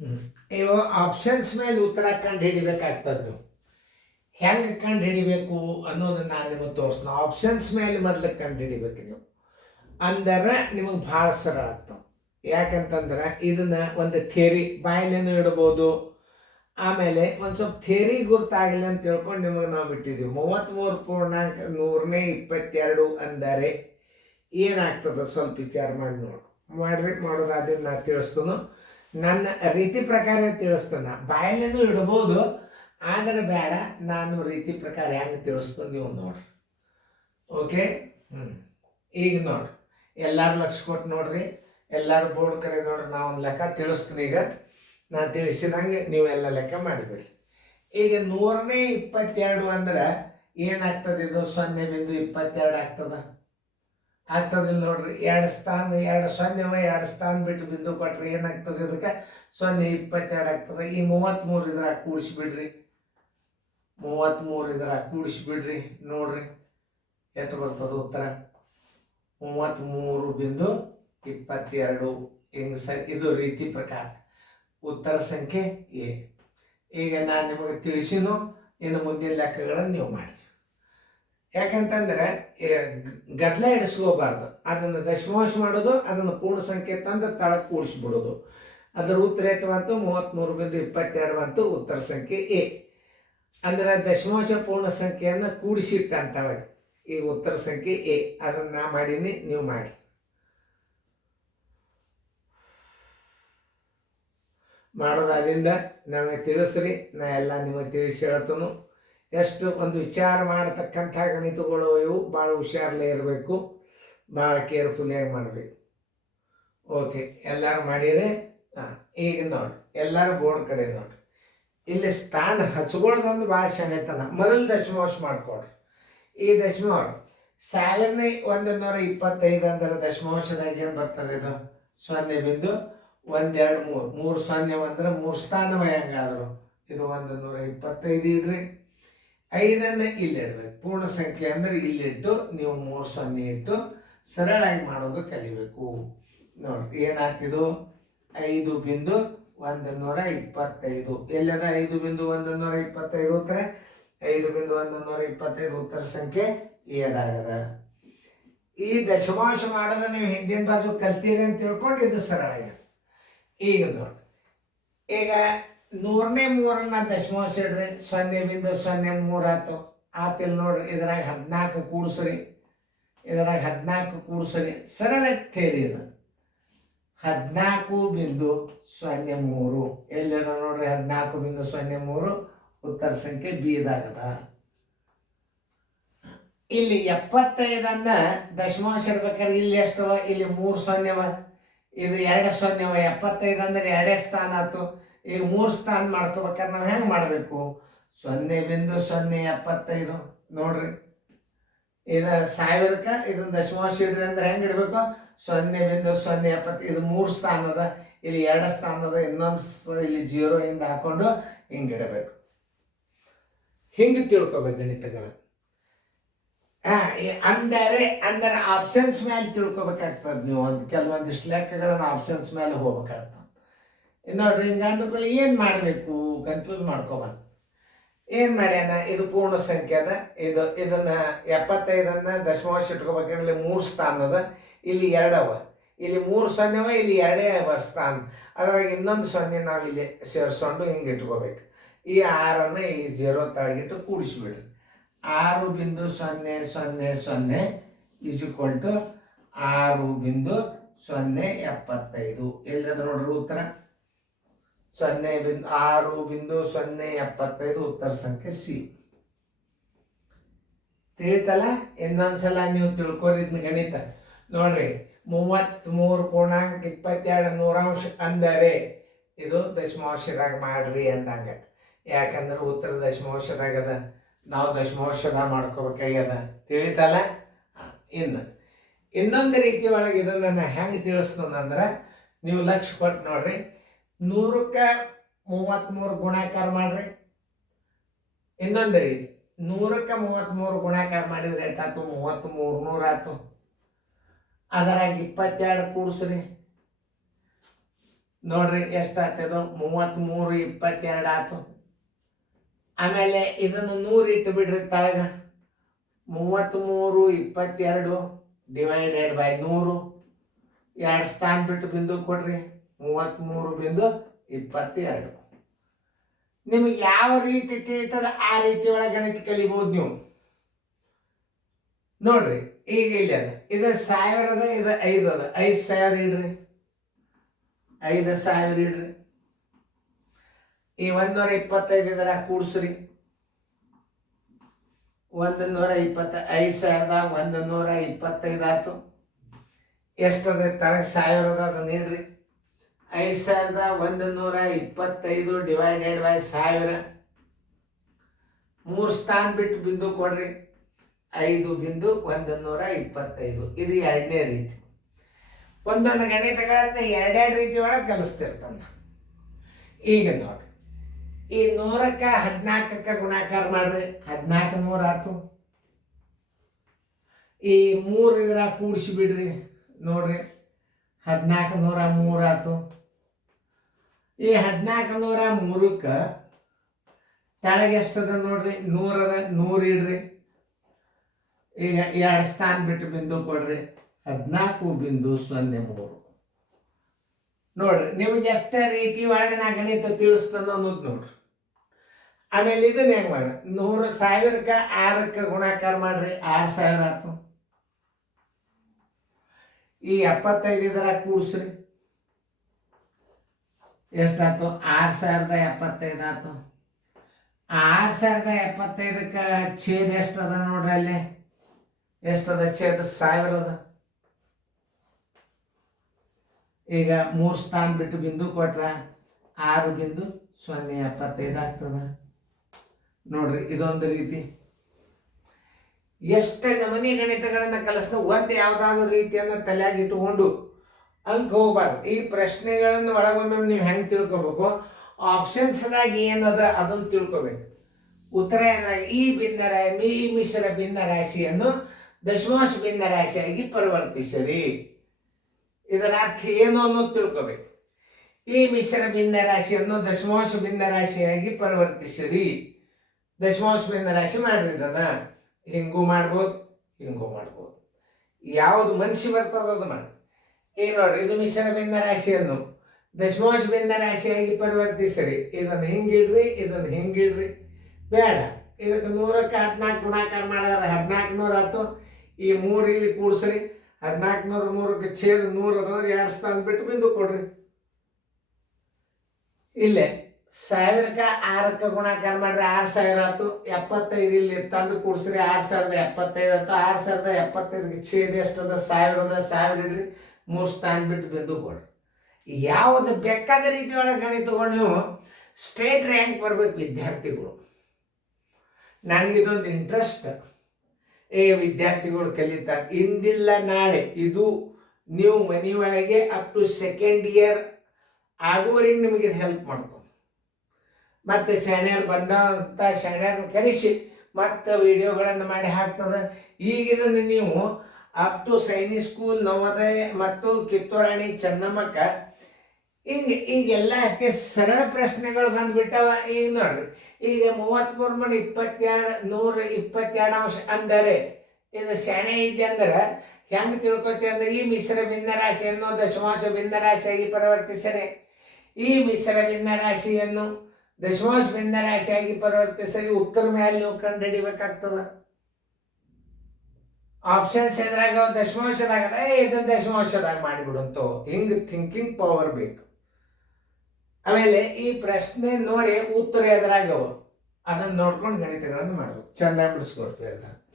ಇವು ಆಪ್ಷನ್ಸ್ ಮೇಲೆ ಉತ್ತರ ಕಂಡು ಹಿಡಿಬೇಕಾಗ್ತದೆ. ನೀವು ಹೆಂಗೆ ಕಂಡು ಹಿಡಿಬೇಕು ಅನ್ನೋದನ್ನ ನಾನು ನಿಮಗೆ ತೋರಿಸ್ತೀನಿ. ಆಪ್ಷನ್ಸ್ ಮೇಲೆ ಮೊದಲು ಕಂಡು ಹಿಡಿಬೇಕು ನೀವು, ಅಂದರೆ ನಿಮಗೆ ಭಾಳ ಸರಳ ಆಗ್ತಾವೆ. ಯಾಕಂತಂದ್ರೆ ಇದನ್ನ ಒಂದು ಥಿಯರಿ ಬಾಯಲ್ಲೇನು ಇಡ್ಬೋದು, ಆಮೇಲೆ ಒಂದು ಸ್ವಲ್ಪ ಥಿಯರಿ ಗುರ್ತಾಗಿಲ್ಲ ಅಂತ ತಿಳ್ಕೊಂಡು ನಿಮಗೆ ನಾವು ಬಿಟ್ಟಿದ್ದೀವಿ. 33.122 ಅಂದರೆ ಏನಾಗ್ತದೆ ಸ್ವಲ್ಪ ವಿಚಾರ ಮಾಡಿ ಮಾಡೋದಾದ್ರೆ ನಾನು ತಿಳಿಸ್ತಾನು. ನನ್ನ ರೀತಿ ಪ್ರಕಾರ ತಿಳಿಸ್ತಾನೆ. ಬಾಯಲ್ಲೇನು ಇಡ್ಬೋದು, ಆದರೆ ಬೇಡ, ನಾನು ರೀತಿ ಪ್ರಕಾರ ಹೆಂಗೆ ತಿಳಿಸ್ತಾನೆ ನೀವು ನೋಡ್ರಿ. ಓಕೆ, ಈಗ ನೋಡ್ರಿ, ಎಲ್ಲರೂ ಲಕ್ಷ ಕೊಟ್ಟು ನೋಡ್ರಿ, ಎಲ್ಲರೂ ಬೋರ್ಡ್ ಕಡೆ ನೋಡ್ರಿ. ನಾ ಒಂದು ಲೆಕ್ಕ ತಿಳಿಸ್ತೀನಿ. ಈಗ ನಾನು ತಿಳಿಸಿದಂಗೆ ನೀವೆಲ್ಲ ಲೆಕ್ಕ ಮಾಡಿಬಿಡ್ರಿ. ಈಗ 122 ಅಂದ್ರೆ ಏನಾಗ್ತದೆ? ಇದು 0.22 ಆಗ್ತದಿಲ್ಲ ನೋಡ್ರಿ. 2 ಸ್ಥಾನ 2 0 2 ಸ್ಥಾನ ಬಿಟ್ಟು ಬಿಂದು ಕೊಟ್ರೆ ಏನಾಗ್ತದೆ? ಇದಕ್ಕೆ 0.22 ಆಗ್ತದೆ. ಈ 33 ಇದ್ರಾಗ ಕೂಡಿಸ್ಬಿಡ್ರಿ. 33 ಇದ್ರಾಗ ಕೂಡಿಸ್ಬಿಡ್ರಿ. ನೋಡ್ರಿ ಎಷ್ಟು ಬರ್ತದೆ ಉತ್ತರ? 33.22. ಹಿಂಗೆ ಇದು ರೀತಿ ಪ್ರಕಾರ ಉತ್ತರ ಸಂಖ್ಯೆ ಎ. ಈಗ ನಾನು ನಿಮಗೆ ತಿಳಿಸಿನೋ, ಇನ್ನು ಮುಂದಿನ ಲೆಕ್ಕಗಳನ್ನು ನೀವು ಮಾಡಿ. ಯಾಕಂತಂದ್ರೆ ಗದ್ದಲ ಇಡಿಸ್ಕೋಬಾರ್ದು. ಅದನ್ನು ದಶಮಾಂಶ ಮಾಡೋದು, ಅದನ್ನು ಪೂರ್ಣ ಸಂಖ್ಯೆ ತಂದು ತಳಕ್ಕೆ ಕೂಡಿಸ್ಬಿಡೋದು. ಅದರ ಉತ್ತರ ಎಷ್ಟು ಬಂತು? 33.22 ಬಂತು. ಉತ್ತರ ಸಂಖ್ಯೆ ಎ. ಅಂದ್ರೆ ದಶಮಾಂಶ ಪೂರ್ಣ ಸಂಖ್ಯೆಯನ್ನು ಕೂಡಿಸಿಟ್ಟ ಅಂತಳಗೆ ಈಗ ಉತ್ತರ ಸಂಖ್ಯೆ ಎ. ಅದನ್ನು ನಾ ಮಾಡೀನಿ, ನೀವು ಮಾಡಿ. ಮಾಡೋದಾದ್ರಿಂದ ನನಗೆ ತಿಳಿಸ್ರಿ, ನಾ ಎಲ್ಲ ನಿಮಗೆ ತಿಳಿಸಿ ಹೇಳ್ತನು. ಎಷ್ಟು ಒಂದು ವಿಚಾರ ಮಾಡತಕ್ಕಂಥ ಗಣಿತಗಳು ಇವು. ಭಾಳ ಹುಷಾರಲ್ಲೇ ಇರಬೇಕು, ಭಾಳ ಕೇರ್ಫುಲ್ಲಾಗಿ ಮಾಡಬೇಕು. ಓಕೆ, ಎಲ್ಲರೂ ಮಾಡಿರಿ. ಈಗ ನೋಡಿ, ಎಲ್ಲರೂ ಬೋರ್ಡ್ ಕಡೆ ನೋಡ್ರಿ. ಇಲ್ಲಿ ಸ್ಥಾನ ಹಚ್ಕೊಳ್ಳೋದೊಂದು ಭಾಳ ಶಾಣೆತನ. ಮೊದಲು ದಶಮಾಂಶ ಮಾಡ್ಕೊಡ್ರಿ. ಈ ದಶಮಾಂಶ 1125 ಅಂದ್ರೆ ದಶಮಾಂಶದಾಗ ಏನು ಬರ್ತದೆ? ಇದು 0.123. 3 0 ಅಂದ್ರೆ 3 ಸ್ಥಾನವ ಹೆಂಗಾದ್ರು ಇದು 125 ಇಡ್ರಿ. 5ಅನ್ನು ಇಲ್ಲಿ ಇಡ್ಬೇಕು. ಪೂರ್ಣ ಸಂಖ್ಯೆ ಅಂದ್ರೆ ಇಲ್ಲಿಟ್ಟು ನೀವು 3 0 ಇಟ್ಟು ಸರಳಾಗಿ ಮಾಡೋದು ಕಲಿಬೇಕು. ನೋಡ್ರಿ ಏನಾಗ್ತಿದ್ದು? 5.125. ಎಲ್ಲದ 5.125 ಉತ್ತರ? 5.125 ಉತ್ತರ ಸಂಖ್ಯೆ ಏದಾಗದ. ಈ ದಶಮಾಂಶ ಮಾಡೋದು ನೀವು ಹಿಂದಿನ ಬಾಜು ಕಲ್ತೀರಿ ಅಂತ ತಿಳ್ಕೊಂಡು ಇದು ಸರಳ ಆಗಿದೆ. ಈಗ ನೋಡಿ, ಈಗ 103 ದಶಮಾಂಶ ಇಡ್ರಿ. 0.03 ಆಯ್ತು. ಆತಿಲ್ ನೋಡ್ರಿ. ಇದ್ರಾಗ 14 ಕೂಡಿಸ್ರಿ. ಇದ್ರಾಗ 14 ಕೂಡಿಸ್ರಿ. ಸರಳ ಥಿಯರಿ ಇದು. 14.03 ಎಲ್ಲದ ನೋಡ್ರಿ? 14.03 ಉತ್ತರ ಸಂಖ್ಯೆ ಬಿ ಇದಾಗದ. ಇಲ್ಲಿ 75 ದಶಮಾಂಶ ಇರ್ಬೇಕಾದ್ರೆ ಇಲ್ಲಿ ಎಷ್ಟವ? ಇಲ್ಲಿ 3 0 ಇದು 2 0. 75 ಅಂದ್ರೆ 2 ಸ್ಥಾನ ಆಯ್ತು. ಈಗ 3 ಸ್ಥಾನ ಮಾಡ್ಕೋಬೇಕಾದ್ರೆ ನಾವು ಹೆಂಗೆ ಮಾಡಬೇಕು? 0.075 ನೋಡ್ರಿ. ಇದು 1000ಕ್ಕೆ ಇದನ್ನ ದಶಮಾಂಶ ಇಡ್ರಿ ಅಂದ್ರೆ ಹೆಂಗೆ ಇಡಬೇಕು? 0.075. ಇದು 3 ಸ್ಥಾನ ಅದ, ಇಲ್ಲಿ 2 ಸ್ಥಾನ ಅದ, ಇನ್ನೊಂದು ಇಲ್ಲಿ 0 ಇಂದ ಹಾಕೊಂಡು ಹಿಂಗೆ ಇಡಬೇಕು. ಹಿಂಗೆ ತಿಳ್ಕೊಬೇಕು ಗಣಿತಗಳ. ಅಂದರೆ ಆಪ್ಷನ್ಸ್ ಮೇಲೆ ತಿಳ್ಕೊಬೇಕಾಗ್ತದೆ. ನೀವು ಕೆಲವೊಂದಿಷ್ಟು ಲೆಕ್ಕಗಳನ್ನ ಆಪ್ಷನ್ಸ್ ಮೇಲೆ ಹೋಗ್ಬೇಕಾಗ್ತದೆ. ನೋಡ್ರಿ, ಹಿಂಗೆ ಅಂದ್ಕೊಳ್ಳಿ ಏನು ಮಾಡಬೇಕು? ಕನ್ಫ್ಯೂಸ್ ಮಾಡ್ಕೋಬಾರ್ದು. ಏನು ಮಾಡ್ಯಾನ? ಇದು ಪೂರ್ಣ ಸಂಖ್ಯೆ ಅದ. ಇದನ್ನ 75 ದಶಮಾಂಶ ಇಟ್ಕೋಬೇಕಾದ್ರೆ ಇಲ್ಲಿ 3 ಸ್ಥಾನ ಅದ, ಇಲ್ಲಿ 2 ಅವ. ಇಲ್ಲಿ 3 0 ಇಲ್ಲಿ 2 ಅವ ಸ್ಥಾನ. ಅದ್ರಾಗ ಇನ್ನೊಂದು 0 ನಾವು ಇಲ್ಲಿ ಸೇರಿಸ್ಕೊಂಡು ಹಿಂಗೆ ಇಟ್ಕೋಬೇಕು. ಈ 6ಅನ್ನು ಈ 0 ತಳಗಿಟ್ಟು ಕೂಡಿಸ್ಬಿಡ್ರಿ. 6.000 ಈಸ್ ಈಕ್ವಲ್ ಟು 6.075. ಎಲ್ಲದ ನೋಡ್ರಿ ಉತ್ತರ? 6.075 ಉತ್ತರ ಸಂಖ್ಯೆ ಸಿ. ತಿಳಿತಲ್ಲ? ಇನ್ನೊಂದ್ಸಲ ನೀವು ತಿಳ್ಕೊರಿದ್ನ ಗಣಿತ ನೋಡ್ರಿ. 33.22 ಅಂದರೆ ಇದು ದಶಮಾಂಶದಾಗ ಮಾಡ್ರಿ ಅಂದಂಗ. ಯಾಕಂದ್ರೆ ಉತ್ತರ ದಶಮಾಂಶದಾಗದ, ನಾವು ದಶಮಾಂಶದಾಗ ಮಾಡ್ಕೋಬೇಕಾಗ್ಯದ. ತಿಳಿತಲ್ಲ? ಇನ್ನೊಂದು ರೀತಿ ಒಳಗೆ ಇದನ್ನು ನಾನು ಹೆಂಗೆ ತಿಳಿಸ್ತಂದ್ರೆ, ನೀವು ಲಕ್ಷ ಕೊಟ್ಟು ನೋಡ್ರಿ. 100ಕ್ಕೆ 33 ಗುಣಾಕಾರ ಮಾಡ್ರಿ. ಇನ್ನೊಂದು ರೀತಿ 100ಕ್ಕೆ 33 ಗುಣಾಕಾರ ಮಾಡಿದ್ರೆ ಎಷ್ಟಾಯ್ತು? 3300 ಆಯ್ತು. ಅದರಾಗ 22 ಕೂಡಿಸ್ರಿ. ನೋಡ್ರಿ ಎಷ್ಟಾಗ್ತದೋ 33 22 ಆಯ್ತು. ಆಮೇಲೆ ಇದನ್ನು 100 ಇಟ್ಟು ಬಿಡ್ರಿ ತಳಗ. 33 22 ಡಿವೈಡೆಡ್ ಬೈ 100. 2 ಸ್ಥಾನ ಬಿಟ್ಟು ಬಿಂದು ಕೊಡ್ರಿ. 33.22. ನಿಮಗೆ ಯಾವ ರೀತಿ ತಿಳಿತದ ಆ ರೀತಿ ಒಳಗೆ ಗಣಿತ ಕಲಿಬಹುದು ನೀವು. ನೋಡ್ರಿ ಈಗ ಇಲ್ಲಿ ಅದ, ಇದು 1000 ಅದ, ಇದು 5 ಅದ. 5000 ಇಡ್ರಿ, 5000 ಇಡ್ರಿ. ಈ 125 ಇದರ ಕೂಡ್ಸ್ರಿ. 125 5125 ಆಯ್ತು. ಎಷ್ಟದ ತಳಗ 1000 ಅದ, ಅದನ್ನ ಇಡ್ರಿ. 5125 ಡಿವೈಡೆಡ್ ಬೈ 1000. 3 ಸ್ಥಾನ ಬಿಟ್ಟು ಬಿಂದು ಕೊಡ್ರಿ. 5.125. ಇದು ಎರಡನೇ ರೀತಿ. ಒಂದೊಂದು ಗಣಿತಗಳನ್ನ ಎರಡೆರಡು ರೀತಿ ಒಳಗೆ ಕಲಿಸ್ತಿರ್ತಾನ. ಈಗ ನೋಡ್ರಿ, ಈ 100ಕ್ಕೆ 14ಕ್ಕೆ ಗುಣಾಕಾರ ಮಾಡ್ರಿ. 14 100 ಆಯ್ತು. ಈ 3 ಇದ್ರ ಕೂಡಿಸಿ ಬಿಡ್ರಿ. ನೋಡ್ರಿ 14 103 ಆಯ್ತು. ಈ 14 103ಕ್ಕೆ ತೆಳಗೆ ಎಷ್ಟದ ನೋಡ್ರಿ, 100 ಅದ. 100 ಇಡ್ರಿ. ಈಗ 2 ಸ್ಥಾನ ಬಿಟ್ಟು ಬಿಂದು ಕೊಡ್ರಿ. 14.03. ನೋಡ್ರಿ ನಿಮಗೆ ಎಷ್ಟ ರೀತಿ ಒಳಗೆ ನಾ ಗಣಿತ ತಿಳಿಸ್ತಾನ ಅನ್ನೋದು ನೋಡ್ರಿ. ಆಮೇಲೆ ಇದನ್ನ ಹೆಂಗ್ ಮಾಡ, 100,000ಕ್ಕೆ 6ಕ್ಕೆ ಗುಣಾಕಾರ ಮಾಡ್ರಿ. 6000 ಆಯ್ತು. ಈ 75 ಇದರ ಕೂಡ್ಸ್ರಿ. ಎಷ್ಟಾಯ್ತು? 6075 ಆಯ್ತು. 6075ಕ್ಕೆ ಛೇದ ಎಷ್ಟದ ನೋಡ್ರಿ. ಅಲ್ಲಿ ಎಷ್ಟದ ಛೇದ? 1000 ಅದ. ಈಗ 3 ಸ್ಥಾನ ಬಿಟ್ಟು ಬಿಂದು ಕೊಟ್ರ 6.075 ಆಗ್ತದ. ನೋಡ್ರಿ ಇದೊಂದು ರೀತಿ. ಎಷ್ಟ ನಮನಿ ಗಣಿತಗಳನ್ನ ಕಲಿಸ್ದ ಒಂದ್ ಯಾವ್ದಾದ್ರು ರೀತಿಯನ್ನ ತಲೆಯಾಗಿ ಇಟ್ಟುಕೊಂಡು ಅಂಕ ಹೋಗ್ಬಾರ್ದು. ಈ ಪ್ರಶ್ನೆಗಳನ್ನು ಒಳಗೊಮ್ಮೆ ನೀವು ಹೆಂಗ್ ತಿಳ್ಕೊಬೇಕು, ಆಪ್ಷನ್ಸ್ದಾಗ ಏನದ ಅದನ್ನು ತಿಳ್ಕೊಬೇಕು. ಉತ್ತರ ಈ ಈ ಮಿಶ್ರ ಭಿನ್ನ ರಾಶಿಯನ್ನು ದಶಮಾಂಶ ಭಿನ್ನ ರಾಶಿಯಾಗಿ ಪರಿವರ್ತಿಸಿರಿ. ಇದರ ಅರ್ಥ ಏನು ಅನ್ನೋದು ತಿಳ್ಕೊಬೇಕು. ಈ ಮಿಶ್ರ ಭಿನ್ನ ರಾಶಿಯನ್ನು ದಶಮಾಂಶ ಭಿನ್ನ ರಾಶಿಯಾಗಿ ಪರಿವರ್ತಿಸಿರಿ. ದಶಮಾಂಶ ಭಿನ್ನ ರಾಶಿ ಮಾಡ್ರಿ. ಇದನ್ನ ಹಿಂಗೂ ಮಾಡ್ಬೋದು, ಹಿಂಗೂ ಮಾಡ್ಬೋದು. ಯಾವುದು ಮನಸ್ಸಿ ಬರ್ತದ ಅದು ಮಾಡಿ. ಈಗ ನೋಡ್ರಿ, ಇದು ಮಿಶ್ರ ಭಿನ್ನ ರಾಶಿಯನ್ನು ದಶಮಾಂಶ ಭಿನ್ನ ರಾಶಿಯಾಗಿ ಪರಿವರ್ತಿಸಿರಿ. ಇದನ್ನು ಹಿಂಗಿಡ್ರಿ, ಇದನ್ನು ಹಿಂಗಿಡ್ರಿ. ಬೇಡ, ಇದಕ್ಕೆ 100ಕ್ಕೆ 14 ಗುಣಾಕಾರ ಮಾಡಿದ್ರೆ 1400 ಆಯ್ತು. ಈ 3 ಇಲ್ಲಿ ಕೂಡ್ಸ್ರಿ. 1400 3ಕ್ಕೆ ಛೇದ 100 ಅದಂದ್ರೆ 2 ಸ್ಥಾನ ಬಿಟ್ಟು ಬಿಂದು ಕೊಡ್ರಿ. ಇಲ್ಲೇ 1000ಕ್ಕೆ 6ಕ್ಕೆ ಗುಣಾಕಾರ ಮಾಡ್ರಿ. 6000 ಆಯ್ತು. 75 ಇಲ್ಲಿ ತಂದು ಕೂಡ್ಸ್ರಿ. 6075 ಆಯ್ತು. 6075ಕ್ಕೆ ಛೇದ ಎಷ್ಟದ? 1000 ಅದ. 1000 ಇಡ್ರಿ. 3 ಸ್ಥಾನ ಬಿಟ್ಟು ಬಿಂದು ಕೊಡ್ರಿ. ಯಾವುದು ಬೇಕಾದ ರೀತಿ ಒಳಗೆ ಗಣಿತಗಳು ನೀವು ಸ್ಟೇಟ್ ರ್ಯಾಂಕ್ ಬರ್ಬೇಕು ವಿದ್ಯಾರ್ಥಿಗಳು. ನನಗಿದೊಂದು ಇಂಟ್ರೆಸ್ಟ್. ವಿದ್ಯಾರ್ಥಿಗಳು ಕಲಿತಾರೆ. ಇಂದಿಲ್ಲ ನಾಳೆ ಇದು ನೀವು ಮನೆಯೊಳಗೆ ಅಪ್ ಟು ಸೆಕೆಂಡ್ ಇಯರ್ ಆಗುವವರೆಗೆ ನಿಮಗೆ ಹೆಲ್ಪ್ ಮಾಡ್ತದೆ. ಮತ್ತು ಶಾಣ್ಯರು ಬಂದಂಥ ಶಾಣ್ಯರನ್ನು ಕರೆಸಿ ಮತ್ತು ವಿಡಿಯೋಗಳನ್ನು ಮಾಡಿ ಹಾಕ್ತದೆ. ಈಗಿದನ್ನು ನೀವು up to Sainik school, Navodaya ಮತ್ತು ಕಿತ್ತೂರಾಣಿ ಚೆನ್ನಮ್ಮಕ್ಕ ಈಗೆಲ್ಲ ಅತಿ ಸರಳ ಪ್ರಶ್ನೆಗಳು ಬಂದ್ಬಿಟ್ಟವ. ಈಗ ನೋಡ್ರಿ, ಈಗ 33/22 ಅಂಶ ಅಂದರೆ ಇದು ಶಾಣೆ ಐತಿ ಅಂದ್ರೆ ಹೆಂಗೆ ತಿಳ್ಕೊತಿ ಅಂದ್ರೆ, ಈ ಮಿಶ್ರ ಭಿನ್ನ ರಾಶಿಯನ್ನು ದಶಮಾಂಶ ಭಿನ್ನ ರಾಶಿಯಾಗಿ ಪರಿವರ್ತಿಸರೆ. ಈ ಮಿಶ್ರ ಭಿನ್ನ ರಾಶಿಯನ್ನು ದಶಮಾಂಶ ಭಿನ್ನ ರಾಶಿಯಾಗಿ ಪರಿವರ್ತಿಸರಿ. ಉತ್ತರ ಮೇಲೆ ನೀವು ಕಂಡು ಹಿಡಿಬೇಕಾಗ್ತದ. ಆಪ್ಷನ್ಸ್ ಎದ್ರಾಗ ದಶಮಾಂಶದಾಗ ಇದನ್ನ ದಶಮಾಂಶದಾಗ ಮಾಡಿಬಿಡುವಂತೋ ಹಿಂಗೆ ಥಿಂಕಿಂಗ್ ಪವರ್ ಬೇಕು. ಆಮೇಲೆ ಈ ಪ್ರಶ್ನೆ ನೋಡಿ ಉತ್ತರ ಎದುರಾಗವು ಅದನ್ನು ನೋಡ್ಕೊಂಡು ಗಣಿತಗಳನ್ನು ಮಾಡಬೇಕು. ಚೆನ್ನಾಗಿ ಬಿಡಿಸ್ಕೊಡ್ತೀವಿ.